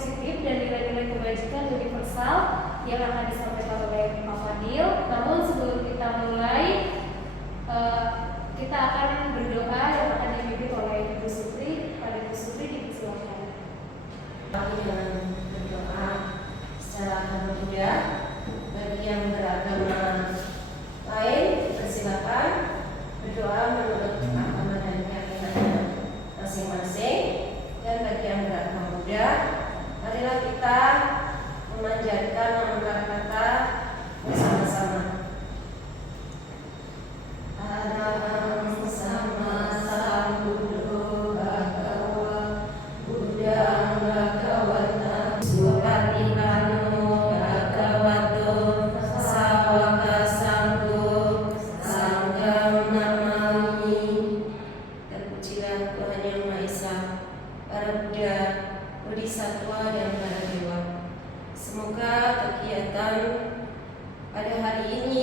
positif dan nilai-nilai kebajikan universal yang akan disampaikan oleh Pak Fadil. Namun sebelum kita mulai, kita akan berdoa yang akan dipimpin oleh Ibu Sutri. Pada Ibu Sutri dipersilakan. Kami dengan berdoa secara terbuka. Bagi yang beragama lain, persilakan berdoa menurut agama dan keyakinannya masing-masing. Dan bagi yang beragama Buddha, marilah kita memanjatkan nama kata bersama-sama. Araham sama sambuddho bhagava Buddhang bhagavata Supatikano bhagavato sawaka sanggo sangham namami. Terpujilah Tuhan Yang Maha Esa, para Buddha, Bodhisattva dan para dewa. Semoga kegiatan pada hari ini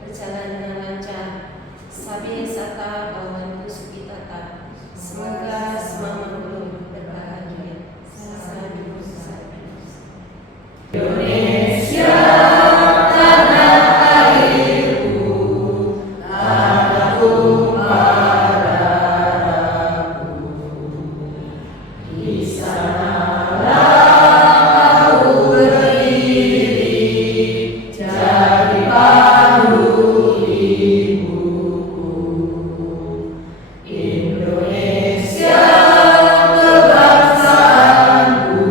berjalan dengan lancar. Sabi sata bawantu sukitata. Semoga semua makhluk berbahagia. Sadu sadu. Indonesia tanah airku, tanahku marahku. Di sanalah aku berdiri, jadi pandu ibuku. Indonesia kebangsaanku,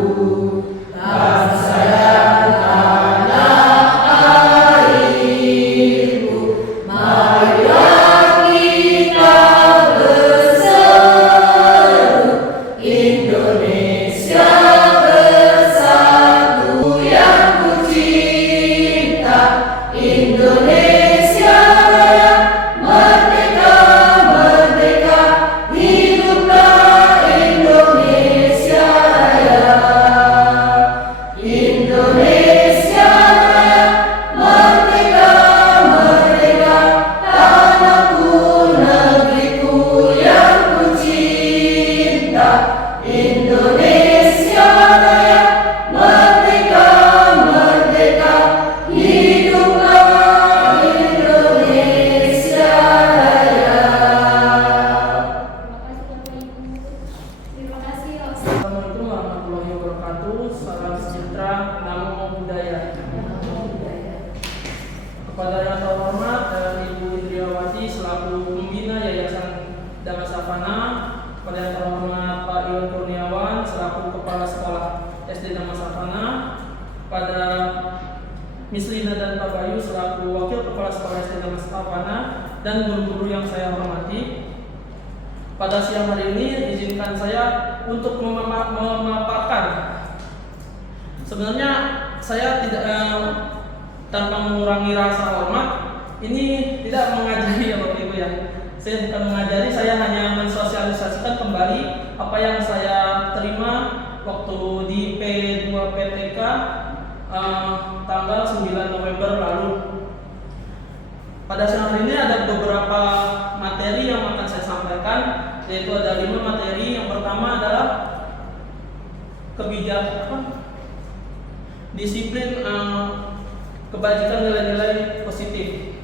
bangsa dan tanah airku. Marilah kita berseru, Indonesia bersatu yang ku cinta. Indonesia Raya, merdeka, merdeka, hiduplah Indonesia Raya. Indonesia Raya, merdeka, merdeka, tanahku, negeriku yang ku cinta. Indonesia Raya, merdeka, merdeka, hiduplah Indonesia Raya. Terima kasih Bapak Ibu. Terima kasih Rosa. Assalamualaikum warahmatullahi wabarakatuh. Salam sejahtera, namo buddhaya. Kepada yang terhormat Ibu Indriawati selaku pembina Yayasan Dhamma Savana, kepada yang terhormat Pak Iwan Kurniawan selaku Kepala Sekolah SD Dhamma Savana, pada Miss Lina dan Pak Bayu selaku Wakil Kepala Sekolah SD Dhamma Savana, dan guru-guru yang saya hormati. Pada siang hari ini izinkan saya untuk memaparkan. Sebenarnya saya tidak tanpa mengurangi rasa hormat, ini tidak mengajari ya Bapak Ibu ya. Saya bukan mengajari, saya hanya mensosialisasikan kembali apa yang saya terima waktu di P2PTK tanggal 9 November lalu. Pada siang hari ini ada beberapa materi yang akan saya sampaikan, yaitu ada 5 materi. Yang pertama adalah disiplin kebajikan nilai-nilai positif.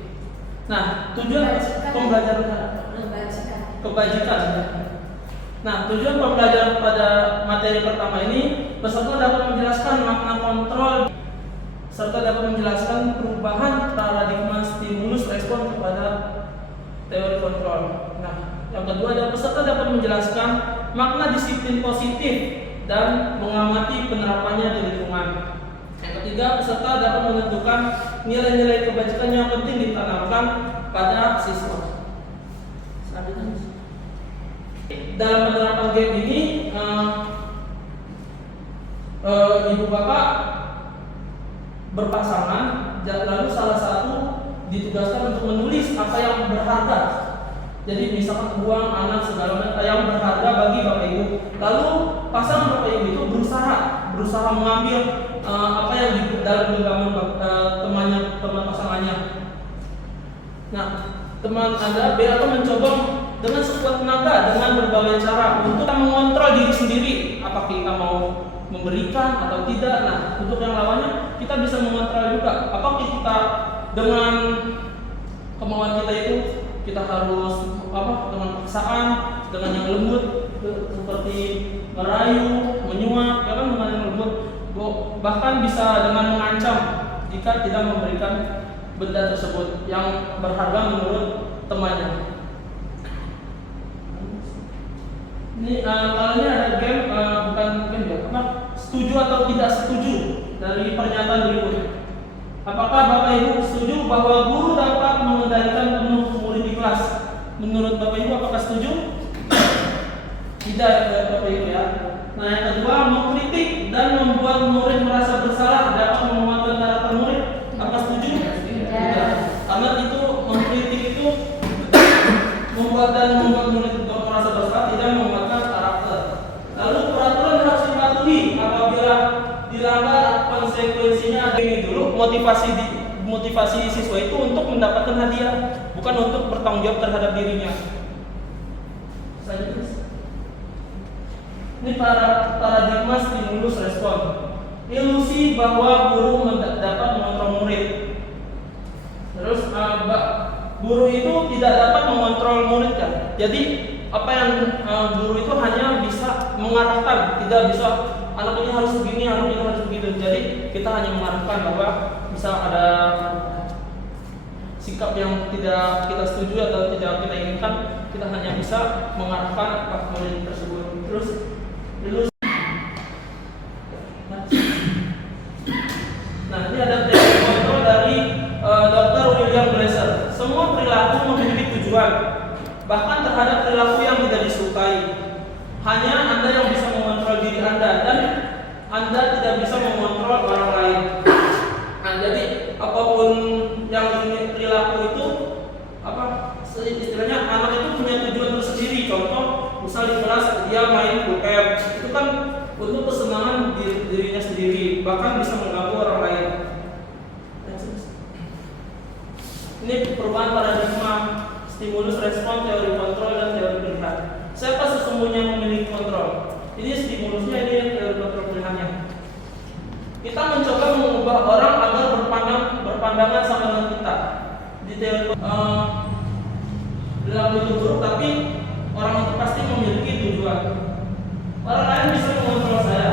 Nah, tujuan pembelajaran kebajikan. Nah, tujuan pembelajaran pada materi pertama ini, peserta dapat menjelaskan makna kontrol serta dapat menjelaskan perubahan paradigma stimulus respon kepada teori kontrol. Nah, yang kedua adalah peserta dapat menjelaskan makna disiplin positif dan mengamati penerapannya di lingkungan. Yang ketiga, peserta dapat menentukan nilai-nilai kebajikan yang penting ditanamkan pada siswa. Dalam penerapan GAIN ini, ibu bapak berpasangan, lalu salah satu ditugaskan untuk menulis apa yang berharga. Jadi misalkan uang, anak, segala macam yang berharga bagi bapak ibu. Lalu pasangan bapak ibu itu berusaha mengambil apa yang di dalam genggaman teman pasangannya. Nah, teman Anda B atau mencoba dengan sekuat tenaga dengan berbagai cara untuk mengontrol diri sendiri. Apakah kita mau memberikan atau tidak. Nah, untuk yang lawannya kita bisa mengontrol juga. Apakah kita dengan kemauan kita itu kita harus dengan paksaan, dengan yang lembut seperti merayu, menyuap, ya kan, dengan yang lembut, bahkan bisa dengan mengancam jika tidak memberikan benda tersebut yang berharga menurut temannya. Ini kalau ini ada game, bukan game ya, setuju atau tidak setuju dari pernyataan berikut. Apakah Bapak Ibu setuju bahwa guru dapat mengendalikan penuh murid di kelas? Menurut Bapak Ibu apakah setuju? Tidak ya Bapak Ibu ya. Nah, yang kedua, mengkritik dan membuat murid merasa bersalah dapat menguatkan karakter murid. Apa setuju? Tidak. Karena itu mengkritik itu membuat murid merasa bersalah, tidak menguatkan karakter. Lalu peraturan harus dipatuhi apabila dilanggar, konsekuensinya ada. Ini dulu motivasi siswa itu untuk mendapatkan hadiah, bukan untuk bertanggung jawab terhadap dirinya. Ini paradigma stimulus respon. Ilusi bahwa guru dapat mengontrol murid. Terus guru itu tidak dapat mengontrol murid kan. Jadi apa yang guru itu hanya bisa mengarahkan, tidak bisa anak ini harus begini, anak ini harus begitu. Jadi kita hanya mengarahkan bahwa bisa ada sikap yang tidak kita setuju atau tidak kita inginkan, kita hanya bisa mengarahkan murid tersebut. Terus nah, ini ada teori kontrol dari Dr. William Glasser. Semua perilaku memiliki tujuan, bahkan terhadap perilaku yang tidak disukai. Hanya Anda yang bisa mengontrol diri Anda, dan Anda tidak bisa mengontrol orang lain. Nah, jadi apapun yang ini perilaku itu istilahnya anak itu punya tujuan tersendiri. Contoh, misal di kelas dia main bokep, itu kan untuk kesenangan dirinya sendiri, bahkan bisa mengganggu orang lain. Ini perubahan paradigma stimulus respon, teori kontrol, dan teori pilihan. Siapa sesungguhnya memiliki kontrol? Ini stimulusnya, ini teori kontrol pilihannya. Kita mencoba mengubah orang agar berpandangan sama dengan kita. Di teori perilaku itu buruk, tapi orang itu pasti memiliki tujuan. Orang lain bisa mengontrol saya.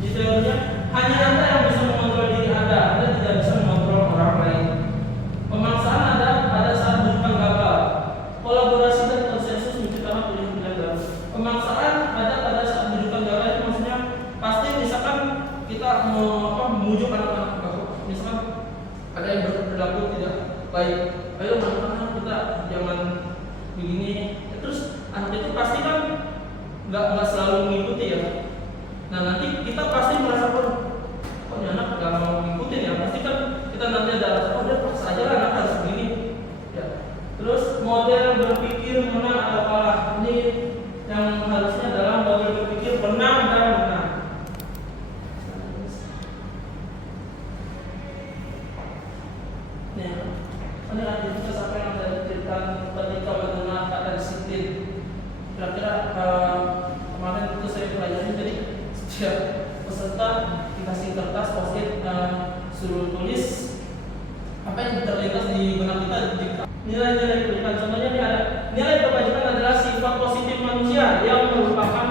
Di teorinya hanya Anda yang bisa mengontrol diri Anda tidak bisa mengontrol orang lain. Pemaksaan ada saat bukan gagal. Kolaborasi dan konsensus menciptakan pilihan-pilihan baru. Pemaksaan ada pada saat bukan gagal, itu maksudnya pasti misalkan kita memujuk anak-anak baru. Misalkan ada yang berperilaku tidak baik, ayo anak-anak kita jangan begini. Terus anak itu pasti kan nggak selalu mengikuti ya. Nah, nanti kita pasti merasa kok ini anak nggak mau mengikuti ya. Pasti kan kita nanti ada dia paksa aja lah, anak harus begini ya. Terus model berpikir menang atau kalah, ini yang harusnya adalah model berpikir menang dan menang. Nah, ini nanti kita sampai yang saya ceritakan ketika mendengar kata disiplin. Kira-kira kemarin itu saya pelajari, jadi setiap peserta dikasih kertas post-it, suruh tulis apa yang terlintas di benak kita. Nilai-nilai kebajikan, contohnya ini ada nilai kebajikan adalah sifat positif manusia yang merupakan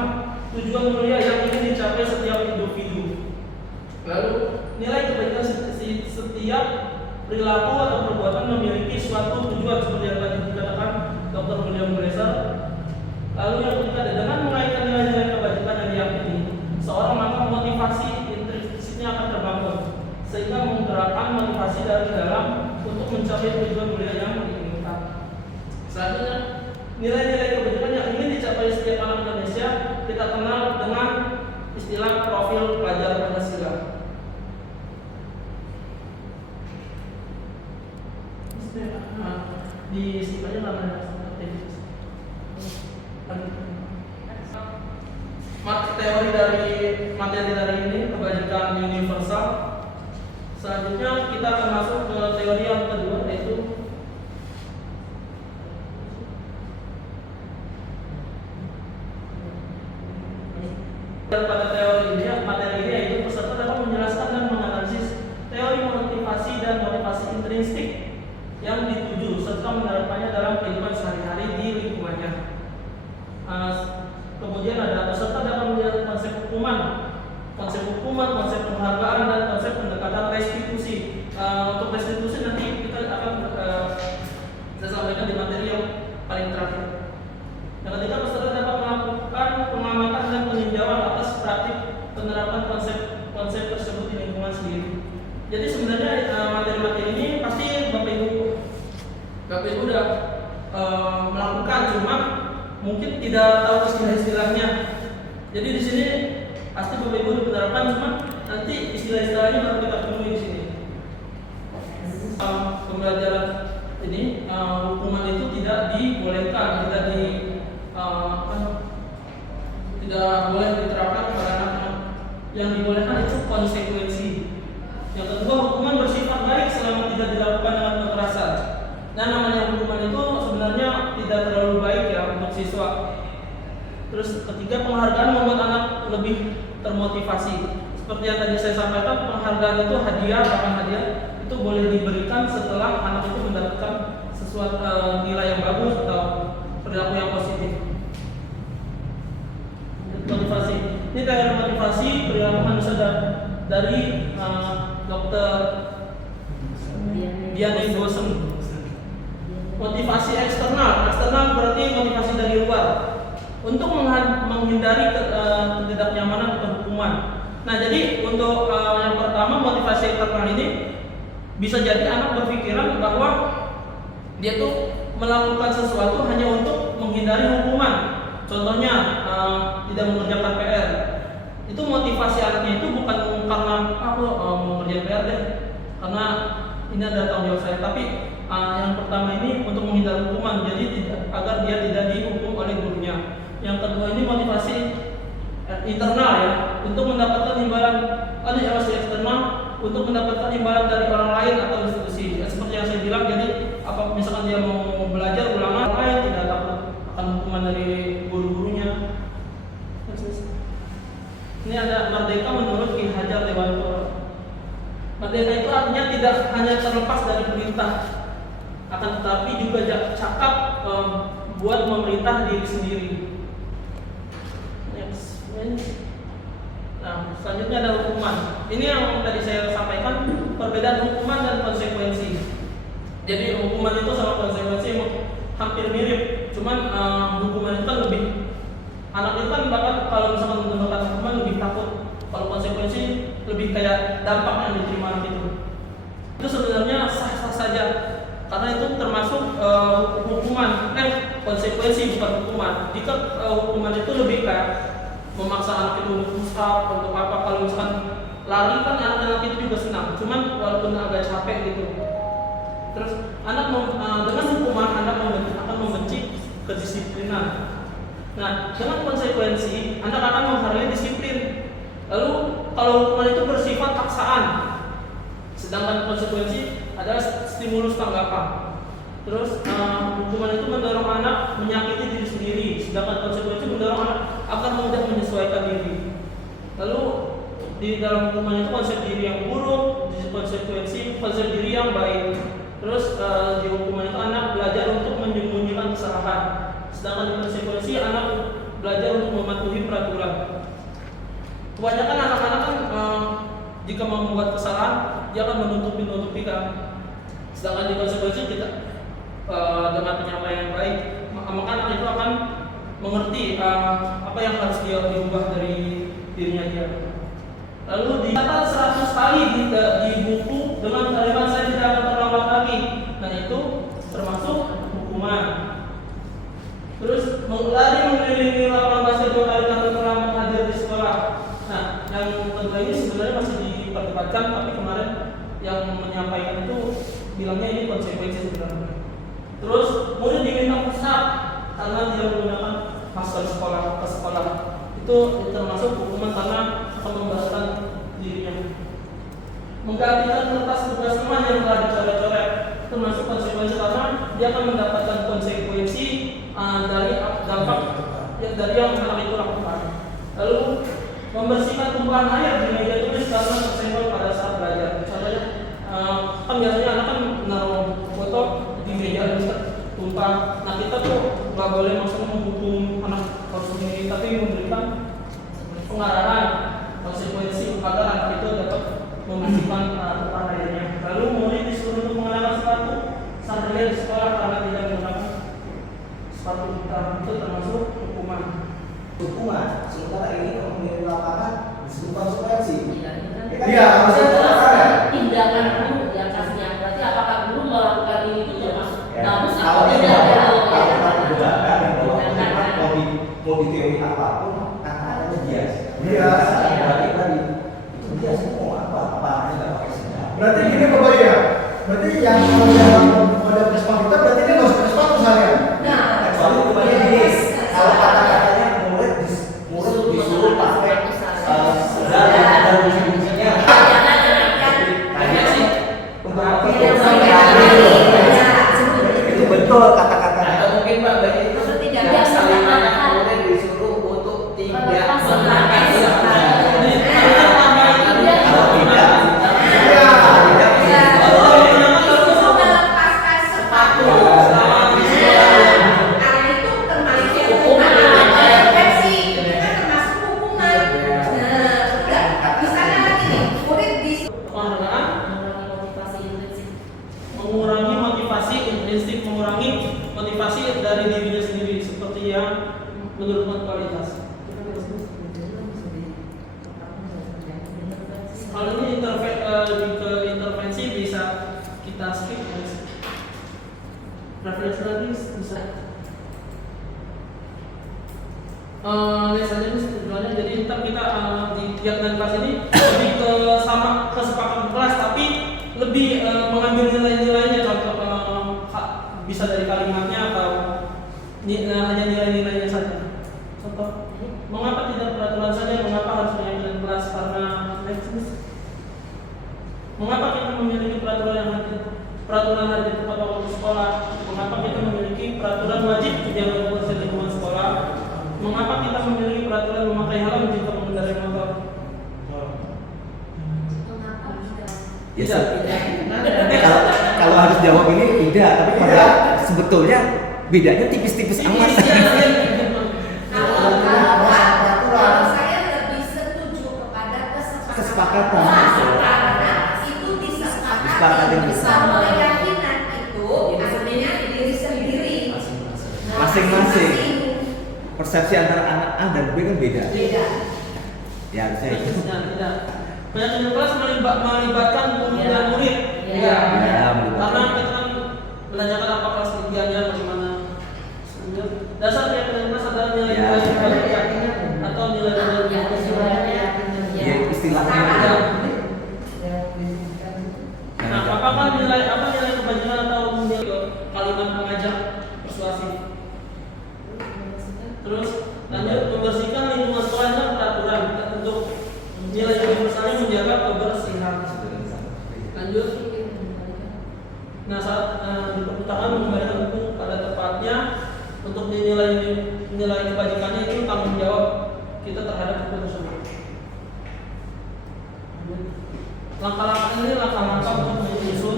tujuan mulia yang ingin dicapai setiap individu. Lalu nilai kebajikan setiap perilaku atau perbuatan memiliki suatu tujuan seperti yang tadi dikatakan Dr. William Glasser. Lalu yang ketiga, dengan mengaitkan nilai-nilai kebajikan yang diyakini seorang, maka motivasi intrinsiknya akan terbangun sehingga menggerakkan motivasi dari dalam untuk mencapai tujuan mulia yang diinginkan. Selanjutnya, nilai-nilai kebajikan yang ingin dicapai setiap anak Indonesia kita kenal dengan istilah profil pelajar Pancasila. Di sini namanya materi dari ini kebajikan universal. Selanjutnya kita akan masuk ke teori yang kedua, yaitu dan pada teori ini materi hukuman, konsep penghargaan, dan konsep pendekatan restitusi. Untuk restitusi nanti kita akan saya sampaikan di materi yang paling terakhir. Yang ketiga, peserta dapat melakukan pengamatan dan peninjauan atas praktik penerapan konsep tersebut di lingkungan sendiri. Jadi sebenarnya materi-materi ini pasti Bapak Ibu udah melakukan, cuma mungkin tidak tahu istilah-istilahnya. Jadi di sini pasti Bapak Ibu menerapkan, cuma nanti istilah-istilahnya baru kita temui di sini. Pembelajaran ini hukuman itu tidak dibolehkan, tidak boleh diterapkan kepada anak-anak. Yang dibolehkan itu konsekuensi. Yang kedua, hukuman bersifat baik selama tidak dilakukan dengan kekerasan. Nah, namanya hukuman itu sebenarnya tidak terlalu baik ya untuk siswa. Terus ketiga, penghargaan membuat anak lebih termotivasi. Seperti yang tadi saya sampaikan, penghargaan itu hadiah, bahkan hadiah itu boleh diberikan setelah anak itu mendapatkan sesuatu nilai yang bagus atau perilaku yang positif. Motivasi. Ini teori motivasi perilaku manusia dari Dr. Diane Gosen. Motivasi eksternal berarti motivasi dari luar untuk menghindari ketidaknyamanan atau hukuman. Nah, jadi untuk yang pertama, motivasi eksternal ini bisa jadi anak berpikiran bahwa dia tuh melakukan sesuatu hanya untuk menghindari hukuman. Contohnya tidak mengerjakan PR. Itu motivasi anaknya itu bukan karena aku mau ngerjain PR deh, karena ini ada tanggung jawab saya. Tapi yang pertama ini untuk menghindari hukuman, jadi agar dia tidak dihukum oleh gurunya. Yang kedua ini motivasi internal ya, untuk mendapatkan imbalan. Ada motivasi eksternal untuk mendapatkan imbalan dari orang lain atau institusi. Ya, seperti yang saya bilang, jadi apa misalkan dia mau belajar ulangan lain, tidak takut akan hukuman dari guru-gurunya. Ini ada merdeka menurut Ki Hajar Dewantara. Merdeka itu artinya tidak hanya terlepas dari perintah, akan tetapi juga cakap buat memerintah diri sendiri. Nah, selanjutnya ada hukuman. Ini yang tadi saya sampaikan, perbedaan hukuman dan konsekuensi. Jadi hukuman itu sama konsekuensi emang hampir mirip, cuman hukuman itu kan lebih, anak itu kan bahkan kalau misalkan mendapatkan hukuman lebih takut. Kalau konsekuensi lebih kayak dampak yang diterima anak itu. Itu sebenarnya sah-sah saja, karena itu termasuk hukuman, konsekuensi bukan hukuman. Jika hukuman itu lebih kayak memaksa anak itu untuk push-up, untuk apa, kalau misalkan lari kan anak-anak itu juga senang, cuman walaupun agak capek gitu. Terus anak dengan hukuman anak akan membenci kedisiplinan. Nah, dengan konsekuensi anak akan menghargai disiplin. Lalu kalau hukuman itu bersifat paksaan, sedangkan konsekuensi adalah stimulus tanggapan. Terus hukuman itu mendorong anak menyakiti diri sendiri, sedangkan konsekuensi mendorong anak akan mudah menyesuaikan diri. Lalu di dalam hukuman itu konsep diri yang buruk, di konsekuensi konsep diri yang baik. Terus di hukuman itu anak belajar untuk menyembunyikan kesalahan, sedangkan di konsekuensi anak belajar untuk mematuhi peraturan. Kebanyakan anak-anak kan jika membuat kesalahan dia akan menutupi kan. Sedangkan di konsekuensi kita dengan penyampaian yang baik, maka anak itu akan mengerti apa yang harus dia diubah dari dirinya dia. Lalu dicatat 100 kali di buku dengan kalimat saya tidak akan terlambat lagi. Dan itu termasuk hukuman. Terus lari mengelilingi lapangan basket 2 kali tanpa terlambat hadir di sekolah. Nah, yang kedua ini sebenarnya masih diperdebatkan, tapi kemarin yang menyampaikan itu bilangnya ini konsekuensi sebenarnya. Terus murid diminta push-up karena tidak menggunakan masker ke sekolah. Itu termasuk hukuman karena akan membahasakan dirinya. Menggantikan kertas tugas rumah yang telah dicoret-coret termasuk konsekuensi karena dia akan mendapatkan konsekuensi dari dampak dari yang anak itu lakukan. Lalu membersihkan tumpahan air di meja tulis karena tersenggol pada saat belajar. Contohnya kan biasanya anak kan menaruh botol di meja terus tumpah. Nah, kita tuh nggak boleh maksudnya menghukum anak harus sendiri, tapi memberikan pengarahan konsekuensi agar Iya, harusnya ya. tindakan guru di atasnya. Berarti apakah guru melakukan ini itu termasuk Ya. bagus Kalau atau tidak tidak? mau di teori apapun kata-katanya bias. Bias. Berarti tadi itu bias mau apa nggak pakai senjata. Berarti gini Bapak ya. Berarti yang pada respon kita berarti dia nggak usah respon misalnya. Nah, Kecuali rupanya gini, kalau kata-katanya murid disuruh pakai dan ada fungsi-fungsinya. Kayaknya sih untuk apa? Itu betul kata-katanya. Atau mungkin Pak Bayi itu Tidak salinan bisa. kemudian disuruh untuk tidak Melepas menggunakan Kalau tidak, melepaskan sepatu. Itu termasuk hukuman. Versi itu kan termasuk hukuman. Nah, sudah. Misalnya lagi nih, murid disuruh Penghargaan mengurangi motivasi intrinsik. mengurangi motivasi dari dirinya sendiri seperti yang menurunkan kualitas. Kalau ini intervensi bisa kita skip, referensi lagi bisa. Next aja nih sebetulnya, jadi ntar kita di tiap kelas ini lebih ke sama kesepakatan kelas, tapi lebih mengambil nilai-nilainya, contoh bisa dari kalimatnya atau hanya nilai-nilainya saja. Contoh, mengapa tidak peraturan saja? Mengapa harus mengambil kelas? Karena mengapa kita memiliki peraturan yang hadir tepat waktu sekolah? Mengapa kita memiliki peraturan wajib menjaga kebersihan lingkungan sekolah? Mengapa kita memiliki peraturan memakai helm jika mengendarai motor? ya kalau harus jawab ini tidak, tapi pada sebetulnya bedanya tipis-tipis amat. Kalau saya lebih setuju kepada Kesepakatan. Karena itu Disepakati bersama. Keyakinan itu artinya diri sendiri. Masing-masing. Persepsi antara anak A dan B kan beda. Beda. Ya harusnya itu. Tidak. Banyak kelas melibatkan guru Ya. dan murid. Ya. Ya, Karena kita kan menanyakan apa kelas ketiganya, bagaimana. Dasar keyakinan kelas adalah nilai-nilai Ya. keyakinan atau nilai-nilai Ya istilahnya. Nah, apakah nilai kebajikan atau nilai kalimat mengajak persuasi? Terus lanjut, membersihkan lingkungan sekolah dan peraturan untuk nilai universalnya menjaga kebersihan. Lanjut. Nah, saat di perpustakaan mengembalikan buku pada tempatnya untuk nilai kebajikannya itu tanggung jawab kita terhadap buku tersebut. Langkah-langkah ini langkah-langkah untuk menyusun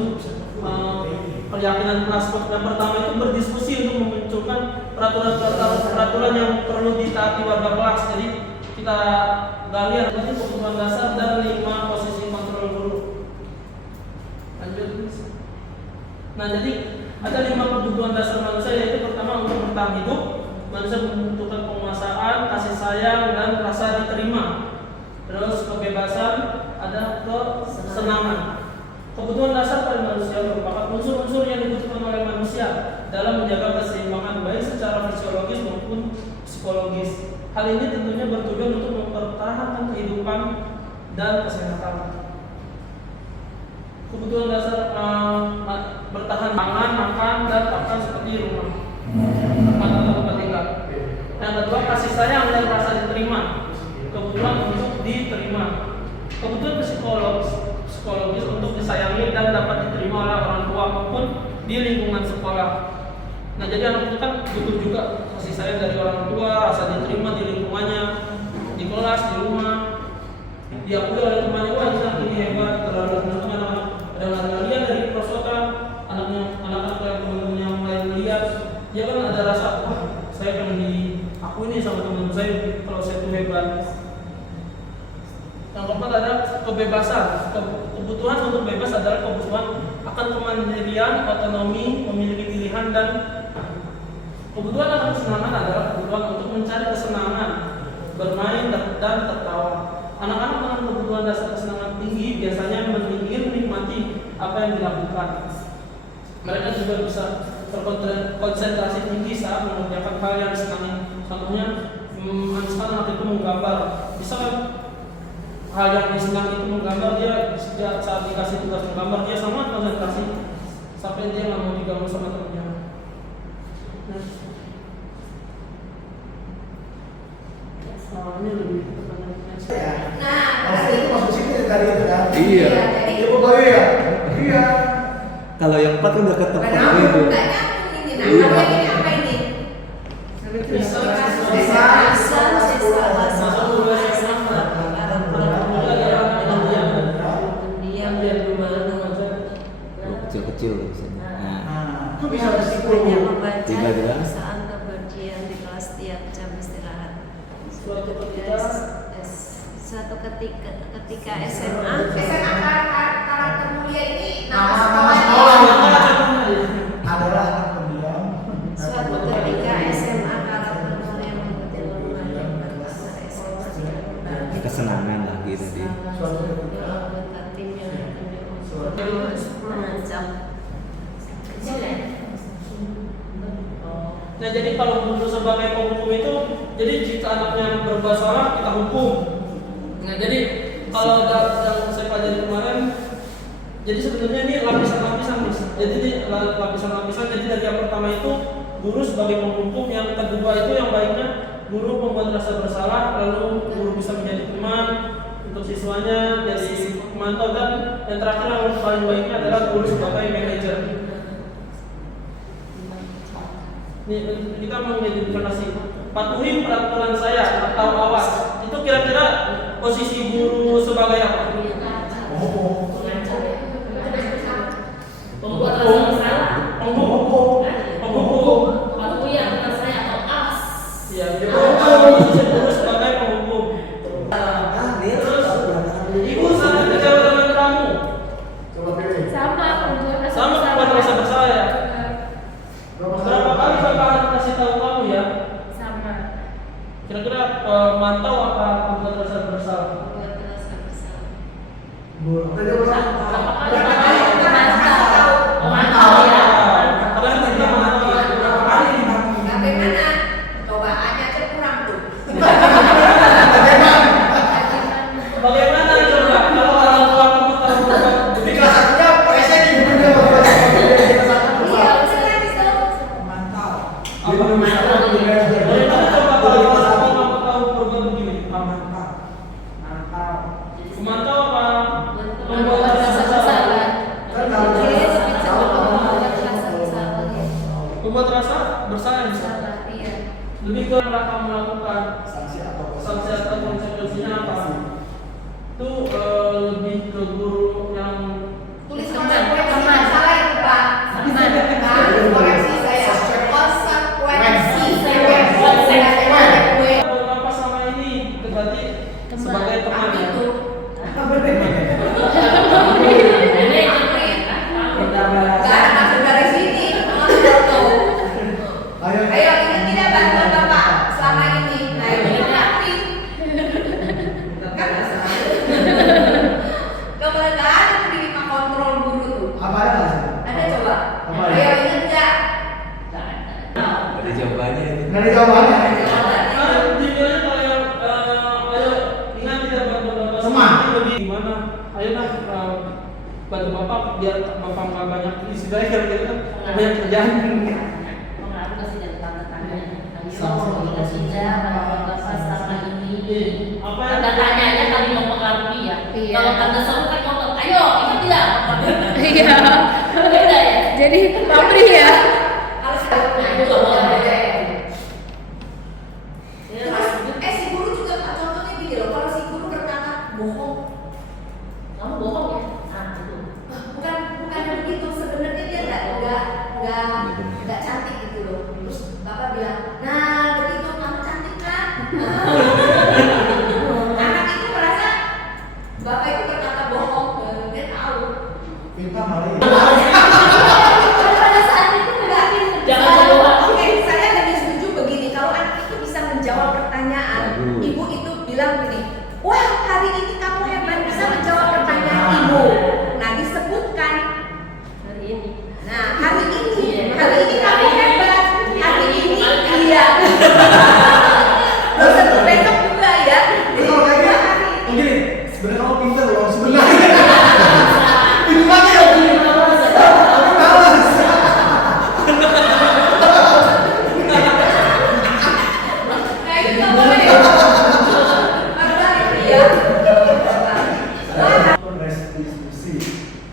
keyakinan kelas. Yang pertama itu berdiskusi untuk memunculkan peraturan yang perlu ditaati warga kelas. Jadi kita gali tadi kebutuhan dasar dan 5 posisi kontrol guru. Lanjut. Nah, jadi ada 5 kebutuhan dasar manusia, yaitu pertama untuk bertahan hidup. Manusia membutuhkan penguasaan, kasih sayang, dan rasa diterima. Terus kebebasan, ada kesenangan. Kebutuhan dasar pada manusia merupakan unsur-unsur yang dibutuhkan oleh manusia dalam menjaga keseimbangan baik secara fisiologis maupun psikologis. Hal ini tentunya bertujuan untuk mempertahankan kehidupan dan kesehatan. Kebutuhan dasar bertahan pangan, makan, dan pakan seperti rumah, tempat atau tempat tinggal. Yang kedua, kasih sayang dan rasa diterima. Kebutuhan untuk diterima. Kebutuhan psikologis untuk disayangi dan dapat diterima oleh orang tua maupun di lingkungan sekolah. Nah, jadi anak itu kan butuh juga kasih sayang dari orang tua, rasa diterima di lingkungannya, di kelas, di rumah, diakui oleh temannya, wah ini anak ini hebat, terlalu anak-anak ada lari-larian dari prosotan, anak-anak yang teman-teman yang lain melihat, dia kan ada rasa, wah saya pengen diakui nih sama teman saya kalau saya itu hebat. Yang keempat ada kebebasan. Kebutuhan untuk bebas adalah kebutuhan akan kemandirian, otonomi, memiliki pilihan, dan kebutuhan akan kesenangan adalah kebutuhan untuk mencari kesenangan, bermain dan tertawa. Anak-anak dengan kebutuhan dasar kesenangan tinggi biasanya ingin menikmati apa yang dilakukan. Mereka juga bisa terkonsentrasi tinggi saat mengerjakan hal yang disenangi. Contohnya, misalkan anak itu menggambar, bisa kan hal yang disenangi itu menggambar, dia saat dikasih tugas menggambar dia sangat konsentrasi sampai dia nggak mau diganggu sama temennya. Ini lebih Nah, Kalau itu masuk sini dari itu kan. Iya. jadi Iya, pegawai ya. Iya. Kalau yang 4 udah ketemu kenapa itu. nggak nyambung ini? Nah, Iya. apa ini apa ini? Kecil-kecil misalnya. Nah, Itu bisa berisiko. Banyak membaca Tiga bilang. saat keberdiam di kelas tiap jam istirahat. suatu ketika Suatu ketika SMA SMA karakter mulia ini Nama nama sekolah sekolahnya. adalah anak pendiam. Suatu ketika SMA karakter mulia mengikuti lomba yang berkelas SMA. kesenangan lagi tadi. Suatu ketika. Anggota tim yang mengancam. Nah, jadi kalau guru sebagai penghukum itu, jadi jika anaknya berbuat salah kita hukum. Nah, jadi kalau yang saya pelajari kemarin, jadi sebenarnya ini lapisan-lapisan, Mas. Jadi ini lapisan-lapisan. Jadi dari yang pertama itu guru sebagai penghukum, yang kedua itu yang baiknya guru membuat rasa bersalah, lalu guru bisa menjadi teman untuk siswanya, jadi pemantau, dan yang terakhir yang paling baiknya adalah guru sebagai manajer. Ini kita mau mengidentifikasi patuhi peraturan saya atau awas. Itu kira-kira posisi guru sebagai apa? Pembuat rasa bersalah. Penghukum. Penghukum. Patuhi aturan saya atau awas. Ya, jadi posisi guru sebagai penghukum. Terus ibu sangat kecewa dengan kamu. Coba pilih. Sama pembuat rasa Sama bersalah. pembuat rasa bersalah ya. Berapa kali Berapa bapak kasih tahu kamu ya? Sama. Kira-kira mantau apa pembuat rasa bersalah? Buat rasa bersalah. Tadi orang Berapa kali kita mantau? Mantau ya. Kalian tidak mantau ya? berapa kali nih? Bagaimana? Coba aja aja kurang tuh. Bagaimana coba kalau orang tua kamu tahu Jadi kelas satunya PS-nya di buku dia waktu kelas satu dia kelas satu Iya, kelas. bisa bisa. Mantap. Apa? Jadi misalnya di Bagaimana coba kalau orang tua kamu tahu berbuat begini? mantap. Memantau apa? Membuat rasa bersalah. Kan kalau Oke, dia- bisa membuat rasa bersalah ya. Membuat rasa bersalah bisa. Bersalah, iya. Lebih ke yang kamu melakukan sanksi atau sanksi atau konsekuensinya apa? Itu lebih ke guru yang Tulis konsekuensi masalah itu Pak. Sama. Nah, koreksi saya. Konsekuensi. apa sama ini berarti Teman. sebagai teman Tapi ya. itu. Gak ada masuk dari sini. Nggak tahu. Ayo. Ayo ingat tidak bantuan Bapak selama ini. Nah ini tapi kan coba nggak ada tuh di lima kontrol guru tuh. Apa ada nggak sih? Ada coba. Apa ada? Ayo ingat nggak? Ada jawabannya itu. Nggak ada jawabannya. Nah, judulnya kalau yang ayo ingat tidak bantu bapak Teman. ini lebih gimana? Ayo nah bantu bapak biar bapak nggak banyak istilahnya kira-kira kan banyak kerjaan. Pengaruh kasih dari tanda-tanda. Ayo, tidak bapak selama ini. Apa yang Tanda tanyanya tadi mempengaruhi ya. Iya. Kalau tanda seru kan ngotot. Ayo, ingat tidak? Iya. Beda ya. Jadi pamrih ya. Harus ada. Nah, itu nggak boleh. Terus si guru juga contohnya gini loh. Kalau si guru berkata bohong, Kamu bohong ya? Nah, itu. bukan begitu. Sebenarnya dia nggak cantik gitu loh. Terus bapak bilang, nah begitu kamu cantik kan? Anak itu merasa bapak itu berkata bohong, dia tahu. Kita malah ini. Pada saat itu mungkin jangan Saya- bohong. Oke, saya lebih setuju begini. Kalau anak itu bisa menjawab pertanyaan, Bagus. ibu itu bilang begini, wah hari ini kamu hebat bisa menjawab pertanyaan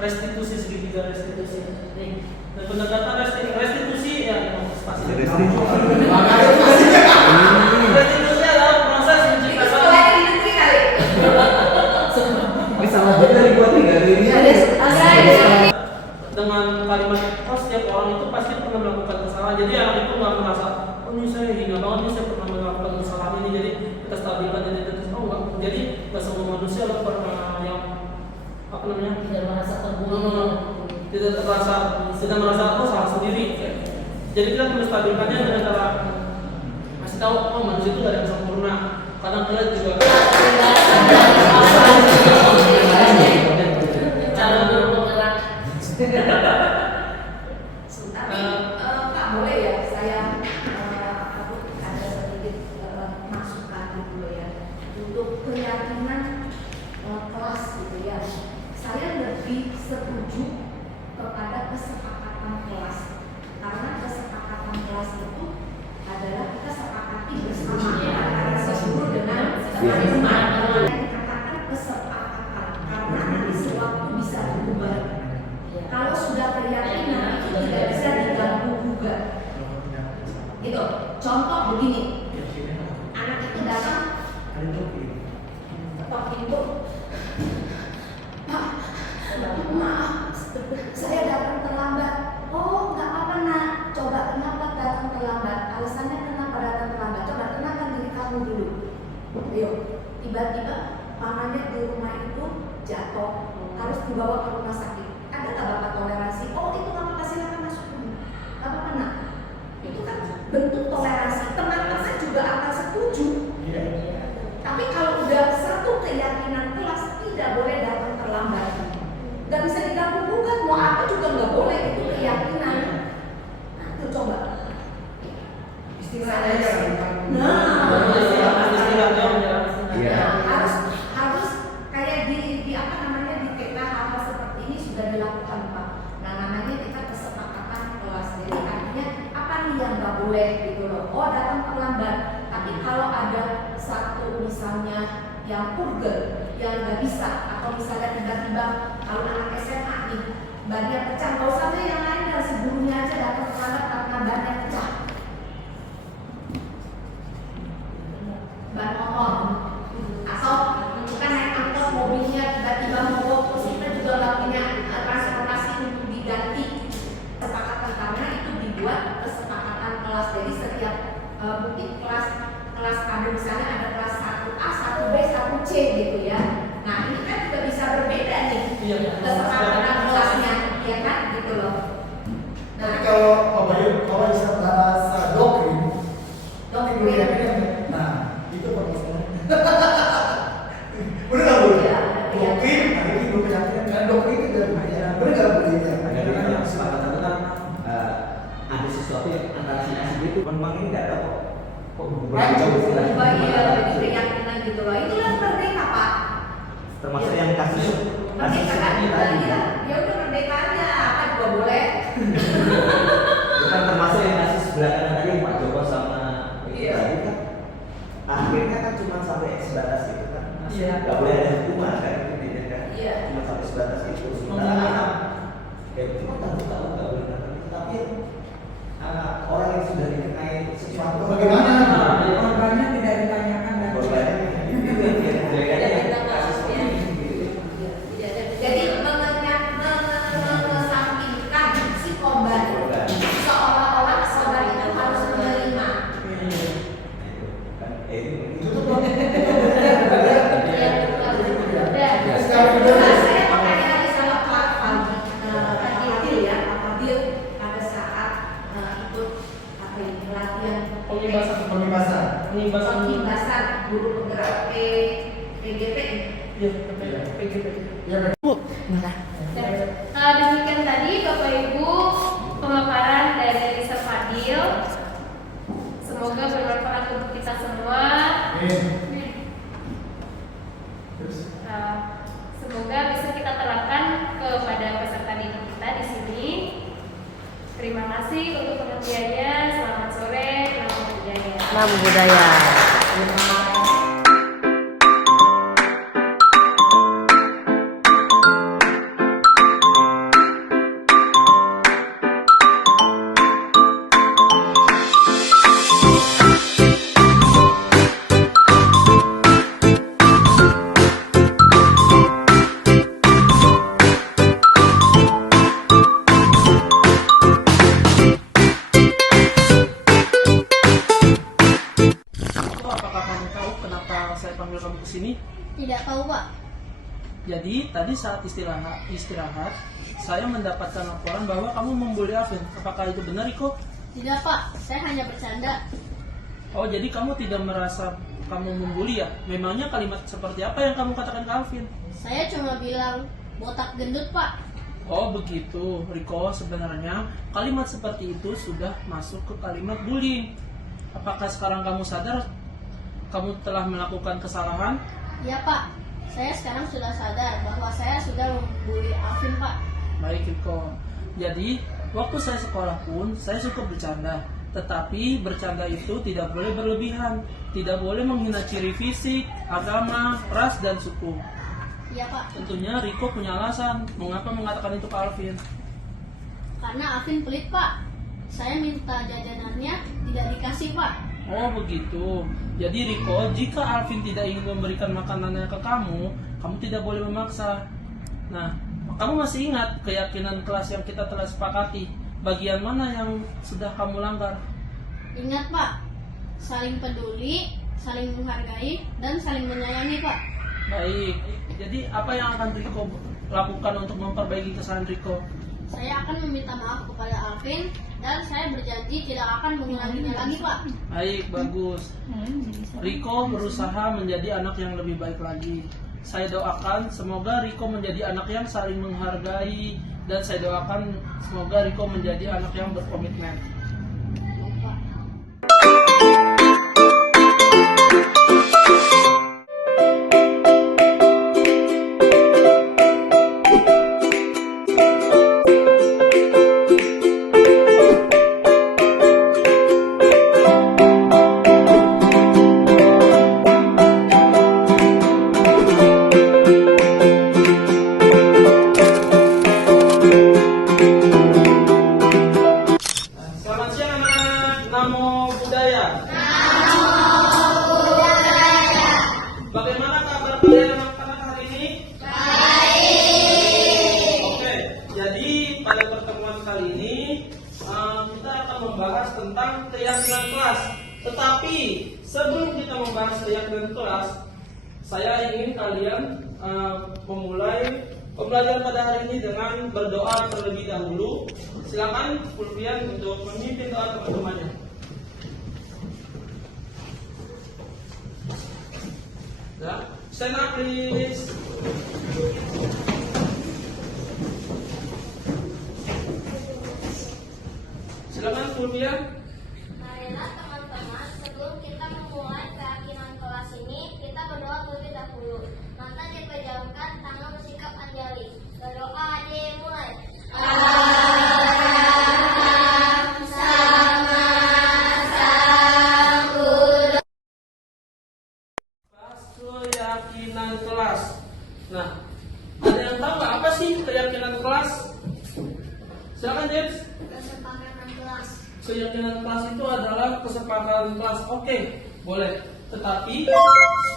restitusi segitiga restitusi. Nih, dan pendekatan restitusi ya pasti. Restitusi adalah proses Itu menciptakan. sekolahnya di negeri kali. Ini salah juga nih buat nih dari ini. Dengan kalimat oh setiap orang itu pasti pernah melakukan kesalahan. Jadi anak itu nggak merasa oh ini saya hina banget nih saya pernah melakukan kesalahan ini. Jadi kita stabilkan identitas. Oh enggak. Jadi nggak semua manusia lo pernah yang apa namanya Tidak merasa terburu. tidak merasa oh salah sendiri. Jadi kita harus stabilkannya dengan cara kasih tahu oh manusia itu nggak ada yang sempurna. Kadang kita juga Cara bergerak. Tapi Kak boleh ya saya aku ada sedikit masukan gitu ya untuk keyakinan kelas gitu ya. Saya lebih setuju kepada kesepakatan kelas karena kesepakatan kelas itu adalah kita sepakati bersama antara si guru dengan teman-teman. Yang dikatakan kesepakatan karena nanti sewaktu bisa berubah. Kalau sudah keyakinan itu tidak bisa diganggu gugat. Gitu. Contoh begini, anak itu datang ketok pintu. Pak, maaf, saya datang terlambat. Oh, nggak apa-apa nak. Coba kenapa datang terlambat? Alasannya kenapa datang terlambat? Coba tenangkan diri kamu dulu. Ayo, tiba-tiba mamanya di rumah itu jatuh, harus dibawa ke rumah sakit. Ada nggak bapak toleransi? Oh, itu nggak apa-apa, silakan masuk dulu. Nggak apa-apa nak. Itu kan bentuk toleransi. Teman-teman juga akan setuju. Tapi kalau udah satu keyakinan kelas tidak boleh datang terlambat. Nggak bisa diganggu gugat, mau apa juga nggak boleh, itu keyakinan. Nah, itu coba. Istilahnya ya. Iya. Harus kayak di apa namanya di TK hal seperti ini sudah dilakukan Pak. Nah namanya kita kesepakatan kelas. Jadi artinya apa nih yang nggak boleh gitu loh. Oh datang terlambat. Tapi kalau ada satu misalnya yang purgel yang nggak bisa atau misalnya tiba-tiba kalau anak SMA nih bannya pecah, nggak usah deh yang lain dan si gurunya aja datang terlambat karena bannya pecah. Ban motor atau bukan naik angkot mobilnya tiba-tiba mogok terus kita juga nggak punya transportasi untuk diganti. Kesepakatan karena itu dibuat kesepakatan kelas. Jadi setiap mungkin kelas ada misalnya ada kelas 1A, 1B, 1C gitu ya. Nah ini kan juga bisa berbeda nih kesepakatan kelasnya, ya kan gitu loh. Nah Tapi kalau kalau bisa bahasa doktrin, nah itu permasalahannya. Bener nggak bu? Iya, iya. Doktrin, nah ini dua keyakinan. Karena doktrin itu dari mana? Bener nggak bu? Dari yang kesepakatan itu kan ada sesuatu yang antara si A si B itu memang ini nggak ada kok Rancang. Coba iya jadi keyakinan gitu loh. Itulah merdeka Pak. termasuk yang kasus Merdeka kan ini juga tadi. ya. Ya udah merdeka aja, apa juga boleh. Itu kan termasuk yang kasus belakangan tadi yang Pak Joko sama Iya. tadi kan akhirnya kan cuma sampai sebatas itu kan. Iya. Nggak boleh ada hukuman kan itu dia kan. Iya. Cuma sampai sebatas itu. Sementara anak cuma tahu nggak boleh kata itu. Tapi anak orang yang sudah dikenai sesuatu Bagaimana? Korbannya tidak ditanyakan dan korbannya itu yang dia mereka yang kasus seperti ini gitu. Jadi mengesampingkan si korban seolah-olah korban itu harus menerima. Nah, saya mau tanya lagi sama Pak Fadil ya, Pak Fadil pada saat ikut apa ini pelatihan pengimbasan guru penggerak PGP. Iya, PGP. Ya, Demikian tadi Bapak Ibu pemaparan dari Mr. Fadil. Semoga bermanfaat untuk kita semua. Semoga bisa kita terapkan kepada peserta didik kita di sini. Terima kasih untuk perhatiannya. Selamat sore, Namo Buddhaya. Namo Buddhaya. Tidak tahu, Pak. Jadi tadi saat istirahat, saya mendapatkan laporan bahwa kamu membuli Alvin. Apakah itu benar, Riko? Tidak, Pak. Saya hanya bercanda. Oh, jadi kamu tidak merasa kamu membuli ya? Memangnya kalimat seperti apa yang kamu katakan ke Alvin? Saya cuma bilang botak gendut, Pak. Oh begitu, Riko. Sebenarnya kalimat seperti itu sudah masuk ke kalimat bullying. Apakah sekarang kamu sadar kamu telah melakukan kesalahan? Ya, Pak. Saya sekarang sudah sadar bahwa saya sudah membuli Alvin, Pak. Baik, Riko. Jadi, waktu saya sekolah pun saya suka bercanda. Tetapi bercanda itu tidak boleh berlebihan. Tidak boleh menghina ciri fisik, agama, ras, dan suku. Iya, Pak. Tentunya Riko punya alasan mengapa mengatakan itu ke Alvin. Karena Alvin pelit, Pak. Saya minta jajanannya tidak dikasih, Pak. Oh begitu. Jadi Riko, jika Alvin tidak ingin memberikan makanannya ke kamu tidak boleh memaksa. Nah, kamu masih ingat keyakinan kelas yang kita telah sepakati? Bagian mana yang sudah kamu langgar? Ingat, Pak. Saling peduli, saling menghargai, dan saling menyayangi, Pak. Baik. Jadi apa yang akan Riko lakukan untuk memperbaiki kesalahan Riko? Saya akan meminta maaf kepada Alvin dan saya berjanji tidak akan mengulanginya lagi, Pak. Baik, bagus. Riko berusaha menjadi anak yang lebih baik lagi. Saya doakan semoga Riko menjadi anak yang saling menghargai, dan saya doakan semoga Riko menjadi anak yang berkomitmen. Selamat siang anak-anak. Namo Buddhaya. Bagaimana kabar kalian anak-anak hari ini? Baik. Oke, jadi pada pertemuan kali ini kita akan membahas tentang keyakinan kelas. Tetapi sebelum kita membahas keyakinan kelas, saya ingin kalian memulai pembelajaran pada hari ini dengan berdoa terlebih dahulu. Silakan Fulvian untuk memimpin doa teman-temannya. Ya, stand up please. Silakan Fulvian. Marilah teman-teman, sebelum kita memulai keyakinan kelas ini, kita berdoa terlebih dahulu. Mata dipejamkan, tangan bersikap anjali. Berdoa dimulai. Keyakinan kelas. Nah, ada yang tahu nggak apa sih keyakinan kelas? Silakan James. Kesepakatan kelas. Keyakinan kelas itu adalah kesepakatan kelas. Oke, boleh. Tetapi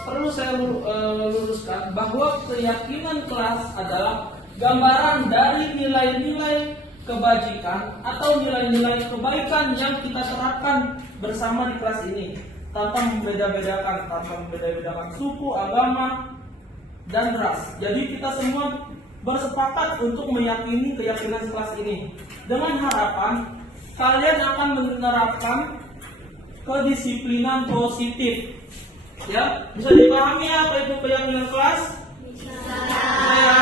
perlu saya luruskan bahwa keyakinan kelas adalah gambaran dari nilai-nilai kebajikan atau nilai-nilai kebaikan yang kita terapkan bersama di kelas ini, tanpa membeda-bedakan suku, agama, dan ras. Jadi kita semua bersepakat untuk meyakini keyakinan kelas ini dengan harapan kalian akan menerapkan kedisiplinan positif. Ya, bisa dipahami apa itu keyakinan kelas? Bisa. Ya.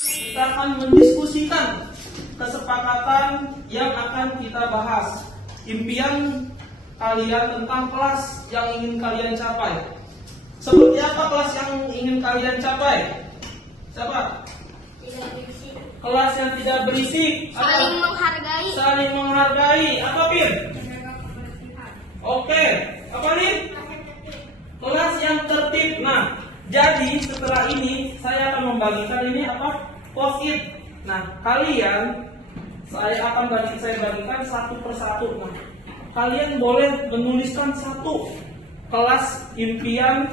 Kita akan mendiskusikan kesepakatan yang akan kita bahas. Impian kalian tentang kelas yang ingin kalian capai. Seperti apa kelas yang ingin kalian capai? Siapa? Tidak berisik. Kelas yang tidak berisik. Saling menghargai. Saling menghargai. Apa Pin? Oke. Apa Lin? Kelas yang tertib. Nah, jadi setelah ini saya akan membagikan ini apa? Post-it. Nah, saya bagikan satu persatu. Nah, kalian boleh menuliskan satu kelas impian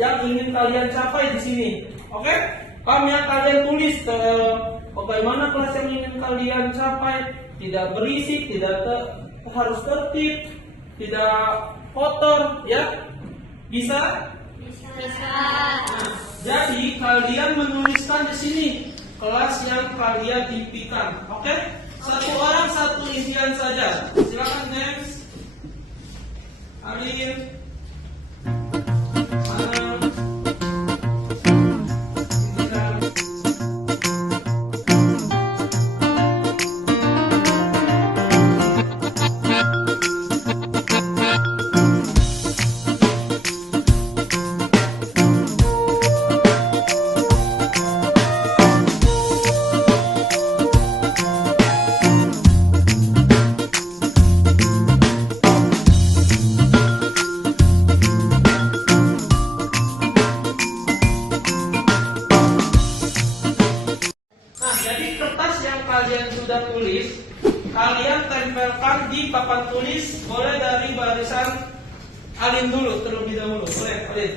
yang ingin kalian capai di sini. Oke? Paham ya? Kalian tulis bagaimana kelas yang ingin kalian capai. Tidak berisik, harus tertib, tidak kotor, ya? Bisa? Bisa. Bisa. Nah, jadi kalian menuliskan di sini kelas yang kalian impikan. Oke? Satu orang satu impian saja. Silakan next. Alin. Ana. Indira. Nah, jadi kertas yang kalian sudah tulis, kalian tempelkan di papan tulis, boleh dari barisan Alin dulu terlebih dahulu. Boleh, Alin.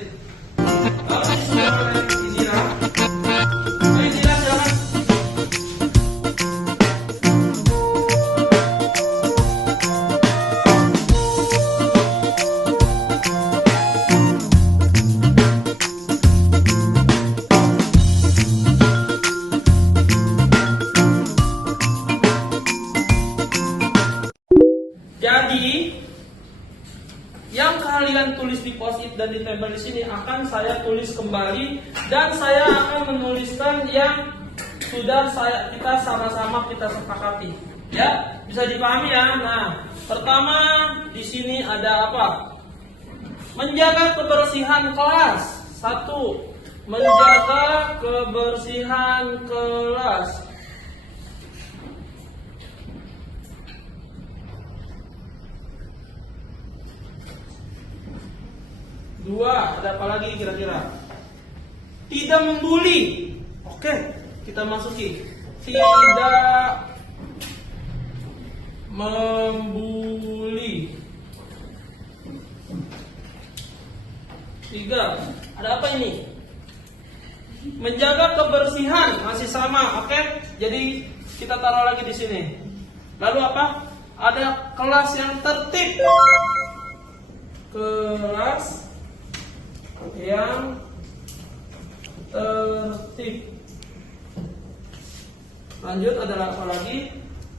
Kalau sudah oleh Indira, ayo Indira silakan. Jadi yang kalian tulis di post-it dan ditempel di sini akan saya tulis kembali dan saya akan menuliskan yang sudah kita sama-sama kita sepakati. Ya, bisa dipahami ya. Nah, pertama di sini ada apa? Menjaga kebersihan kelas. 1. Menjaga kebersihan kelas. 2, ada apa lagi kira-kira? Tidak membuli. Oke, kita masuki. Tidak membuli. 3, ada apa ini? Menjaga kebersihan, masih sama, oke? Jadi kita taruh lagi di sini. Lalu apa? Ada kelas yang tertib. Kelas yang tertib. Lanjut, ada apa lagi?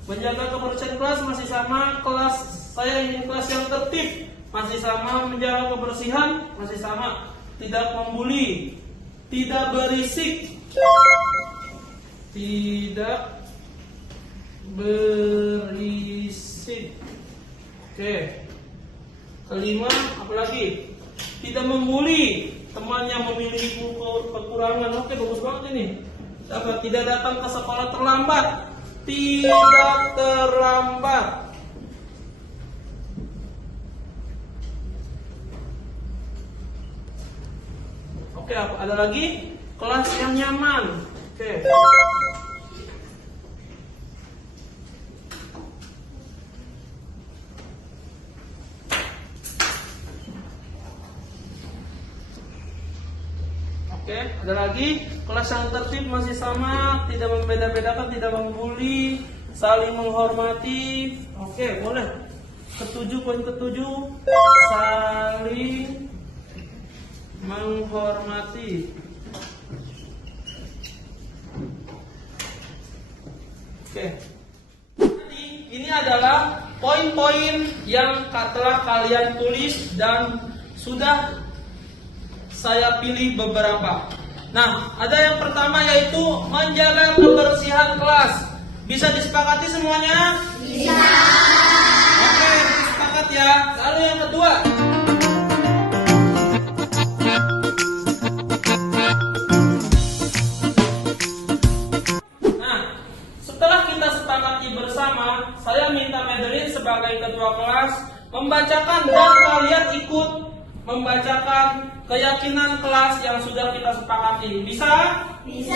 Menjaga kebersihan kelas masih sama. Kelas saya ingin kelas yang tertib, masih sama. Menjaga kebersihan masih sama. Tidak membuli. Tidak berisik. Tidak berisik. Oke. Kelima, apa lagi? Tidak membuli. Temannya memiliki kekurangan. Oke, bagus banget ini. Apa? Tidak datang ke sekolah terlambat. Tidak terlambat. Oke, ada lagi? Kelas yang nyaman. Oke. Oke, ada lagi? Kelas yang tertib masih sama, tidak membeda-bedakan, tidak membuli, saling menghormati. Oke, boleh. Poin ketujuh, saling menghormati. Oke. Jadi ini adalah poin-poin yang telah kalian tulis dan sudah saya pilih beberapa. Nah, ada yang pertama yaitu menjaga kebersihan kelas. Bisa disepakati semuanya? Bisa. Oke, sepakat ya. Lalu yang kedua. Nah, setelah kita sepakati bersama, saya minta Madeline sebagai ketua kelas membacakan dan kalian ikut membacakan keyakinan kelas yang sudah kita sepakati. Bisa? Bisa.